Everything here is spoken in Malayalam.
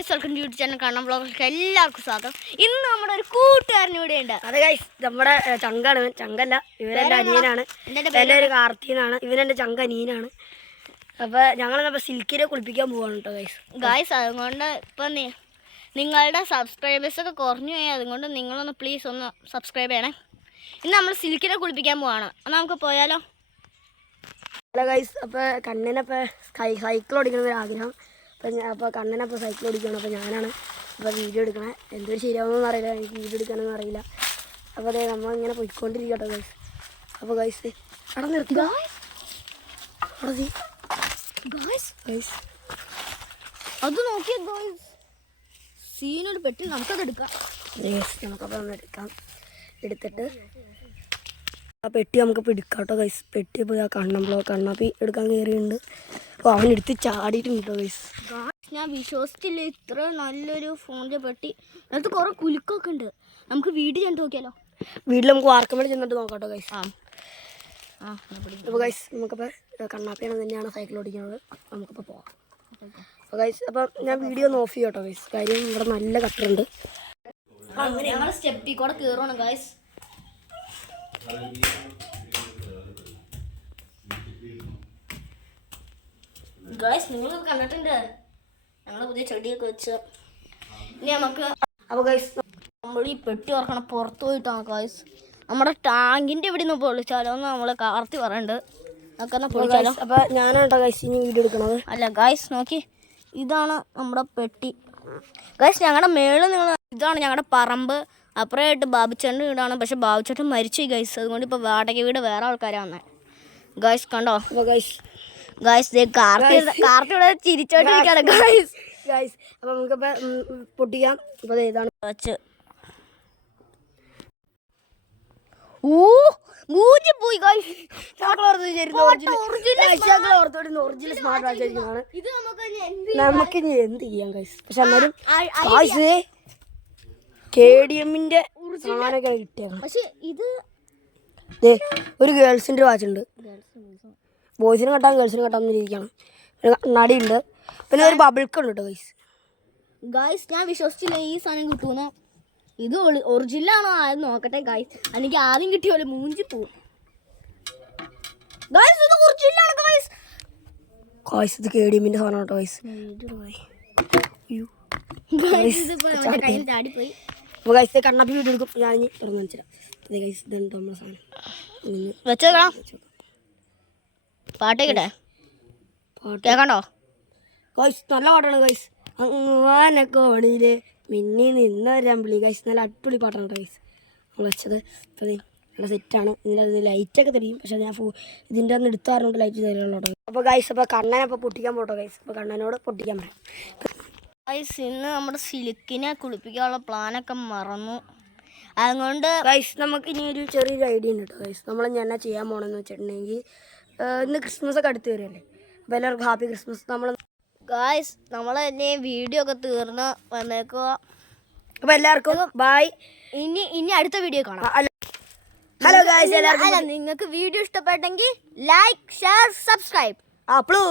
Guys welcome to YouTube channel കാണാൻ വ്ളോഗിലേക്ക് എല്ലാവർക്കും സ്വാഗതം. ഇന്ന് നമ്മുടെ ഒരു കൂട്ടുകാരനൂടെ ഉണ്ട്. അതെ ഗൈസ്, നമ്മുടെ ചങ്കാണ്. ചങ്കല്ല, ഇവരെൻ്റെ അനിയനാണ്. എൻ്റെ ഒരു കാർത്തികനാണ്. ഇവനെൻ്റെ ചങ്ക അനിയനാണ്. അപ്പോൾ ഞങ്ങളിപ്പോൾ സിൽക്കിനെ കുളിപ്പിക്കാൻ പോവാണ് കേട്ടോ ഗൈസ്. അതുകൊണ്ട് ഇപ്പം നിങ്ങളുടെ സബ്സ്ക്രൈബേഴ്സൊക്കെ കുറഞ്ഞു പോയി. അതുകൊണ്ട് നിങ്ങളൊന്ന് പ്ലീസ് ഒന്ന് സബ്സ്ക്രൈബ് ചെയ്യണേ. ഇന്ന് നമ്മൾ സിൽക്കിനെ കുളിപ്പിക്കാൻ പോവാണ്. എന്നാൽ നമുക്ക് പോയാലോ? ഹലോ ഗൈസ്, അപ്പോൾ കണ്ണിനപ്പോൾ സൈക്കിൾ ഓടിക്കണമെന്നൊരു ആഗ്രഹം. അപ്പോൾ കണ്ണനപ്പോൾ സൈക്കിൾ ഓടിക്കണം. അപ്പോൾ ഞാനാണ് അപ്പോൾ വീഡിയോ എടുക്കണേ. എന്തൊരു ശരിയാവുമെന്നൊന്നും അറിയില്ല, എനിക്ക് വീഡിയോ എടുക്കാനൊന്നും അറിയില്ല. അപ്പോൾ അതെ നമ്മളിങ്ങനെ പോയിക്കൊണ്ടിരിക്കട്ടോ ഗൈസ്. അപ്പോൾ ഗൈസ് അവിടെ നിർത്തുക. അത് നോക്കിയ സീനൊരു പെട്ടി നമുക്കത് എടുക്കാം. നമുക്കപ്പോൾ ഒന്ന് എടുക്കാം. എടുത്തിട്ട് ആ പെട്ടി നമുക്കിപ്പോൾ എടുക്കാം കേട്ടോ ഗൈസ്. പെട്ടി ഇപ്പോൾ കണ്ണാപ്പി എടുക്കാൻ കയറിയിട്ടുണ്ട്. അപ്പോൾ അവനെടുത്ത് ചാടിയിട്ടുണ്ട് കേട്ടോ ഗൈസ്. ഞാൻ വിശ്വസിച്ചില്ല ഇത്ര നല്ലൊരു ഫോണിൻ്റെ പെട്ടി. അതിനകത്ത് കുറേ കുലുക്കൊക്കെ ഉണ്ട്. നമുക്ക് വീട്ടിൽ ചെന്ന് നോക്കിയാലോ? വീട്ടിൽ നമുക്ക് വാർക്കമ്പടി ചെന്നിട്ട് നോക്കാം കേട്ടോ ഗൈസ്. അപ്പോൾ ഗൈസ് നമുക്കിപ്പോൾ കണ്ണാപ്പിയാണ് തന്നെയാണ് സൈക്കിൾ ഓടിക്കുന്നത്. നമുക്കിപ്പോൾ പോവാം. അപ്പോൾ ഗൈസ് അപ്പോൾ ഞാൻ വീഡിയോ ഒന്ന് ഓഫ് ചെയ്യാം കേട്ടോ ഗൈസ്. കാര്യം ഇവിടെ നല്ല കട്ടറുണ്ട്. അങ്ങനെ ഞങ്ങൾ സ്റ്റെപ്പിൽ കൂടെ കയറുവാണ് ഗൈസ്. ഗൈസ് നിങ്ങളൊക്കെ കണ്ടിട്ടുണ്ട് ഞങ്ങൾ പുതിയ ചെടിയൊക്കെ വെച്ച്. ഇനി നമുക്ക് അപ്പോൾ ഗൈസ് നമ്മൾ ഈ പെട്ടി തുറക്കണം പുറത്ത് പോയിട്ടാണ് ഗൈസ്. നമ്മുടെ ടാങ്കിൻ്റെ ഇവിടെ നിന്ന് പൊളിച്ചാലോ എന്ന് നമ്മൾ കാർത്തി പറയുന്നുണ്ട്. നമുക്കെന്നാ പൊളിച്ചാലോ? അപ്പോൾ ഞാനാണ് കേട്ടോ ഗൈസ് ഇനി വീഡിയോ എടുക്കണത്. അല്ല ഗൈസ് നോക്കി, ഇതാണ് നമ്മുടെ പെട്ടി ഗൈസ്. ഞങ്ങളുടെ മേളിൽ നിങ്ങൾ ഇതാണ് ഞങ്ങളുടെ പറമ്പ്. അപ്പുറമായിട്ട് ബാബുച്ചേട്ടൻ്റെ വീടാണ്. പക്ഷെ ബാബുച്ചേട്ടൻ മരിച്ചു ഗൈസ്. അതുകൊണ്ട് ഇപ്പോൾ വാടക വീട് വേറെ ആൾക്കാരാണ് വന്നത് ഗൈസ്. കണ്ടോ? അപ്പോൾ ഗൈസ് കാർത്തിയുടെ ചിരിച്ചോണ്ടിരിക്കുകയാണ് ഗൈസ്. അപ്പോൾ നമുക്കിപ്പോൾ പൊട്ടിക്കാം. ഇപ്പോൾ ഇതാണ് വെച്ച് പോയി ഗൈസ്. ഒറിജിനൽ സ്മാർട്ട് വാച്ച് ആയിരിക്കുന്നതാണ്. നമുക്ക് ഇനി എന്ത് ചെയ്യാം ഗൈസ്. പക്ഷെ എന്നാലും KDMന്റെ സാധനമൊക്കെ കിട്ടിയാണ്. പക്ഷെ ഇത് ഒരു ഗേൾസിൻ്റെ വാച്ച് ഉണ്ട്. ബോയ്സിനും കെട്ടാം ഗേൾസിനും കെട്ടാമെന്ന് ഇരിക്കുകയാണ്. പിന്നെ കണ്ണാടിയുണ്ട്. പിന്നെ ഒരു ബബിൾക്ക് ഉണ്ട് കേട്ടോ ഗൈസ്. ഞാൻ വിശ്വസിച്ചില്ല ഈ സാധനം കിട്ടുമെന്ന്. ഇത് ഒറിജിനലാണോ ആയത് നോക്കട്ടെ ഗൈസ്. എനിക്ക് ആദ്യം കിട്ടിയ പോലെ മൂഞ്ചി പോവും ഗൈസ്. ഇത് ഒറിജിനലാണ് ഗൈസ്. ഇത് KDMന്റെ സാധനം കേട്ടോ ഗൈസ്. ചാടിപ്പോയി. അപ്പോൾ ഗൈസ് കണ്ണാപ്പി വീഡിയോ എടുക്കും. ഞാൻ തുറന്നു വെച്ചിടാം. ഗൈസ് ഇതാണ് നമ്മുടെ സാധനം. വെച്ചേക്കാം. പാട്ട് കേട്ടെ കേൾക്കണ്ടോ ഗൈസ്? നല്ല പാട്ടാണ് ഗൈസ്. അങ്ങാനക്കോണില് മിന്നി നിന്നൊരമ്പിളി ഗൈസ്. നല്ല അടിപൊളി പാട്ടാണ് കേട്ടോ ഗൈസ് നമ്മൾ വെച്ചത്. അപ്പോൾ നല്ല സെറ്റാണ്. ഇതിൻ്റെ ലൈറ്റൊക്കെ തരും. പക്ഷേ ഞാൻ ഇതിൻ്റെ ഒന്ന് എടുത്താറുണ്ട് ലൈറ്റ് തരുള്ളൂ കേട്ടോ. അപ്പോൾ ഗൈസ് അപ്പോൾ കണ്ണനപ്പോൾ പൊട്ടിക്കാൻ പോട്ടോ ഗൈസ്. അപ്പോൾ കണ്ണനോട് പൊട്ടിക്കാൻ പറയാം ഗൈസ്. ഇന്ന് നമ്മുടെ സിൽക്കിനെ കുളിപ്പിക്കാനുള്ള പ്ലാനൊക്കെ മറന്നു. അതുകൊണ്ട് ഗൈസ് നമുക്ക് ഇനി ഒരു ചെറിയൊരു ഐഡിയ ഉണ്ട് കേട്ടോ ഗൈസ്. നമ്മൾ എന്നാ ചെയ്യാൻ പോകണമെന്ന് വെച്ചിട്ടുണ്ടെങ്കിൽ ഇന്ന് ക്രിസ്മസ് ഒക്കെ അടുത്ത് വരുമല്ലേ. അപ്പോൾ എല്ലാവർക്കും ഹാപ്പി ക്രിസ്മസ്. ഗൈസ് നമ്മൾ തന്നെ വീഡിയോ ഒക്കെ തീർന്ന് വന്നേക്കുക. അപ്പോൾ എല്ലാവർക്കും ബൈ. ഇനി അടുത്ത വീഡിയോ കാണാം. ഹലോ ഗൈസ് എല്ലാവർക്കും. നിങ്ങൾക്ക് വീഡിയോ ഇഷ്ടപ്പെട്ടെങ്കിൽ ലൈക്ക് ഷെയർ സബ്സ്ക്രൈബ്. അപ്ലോ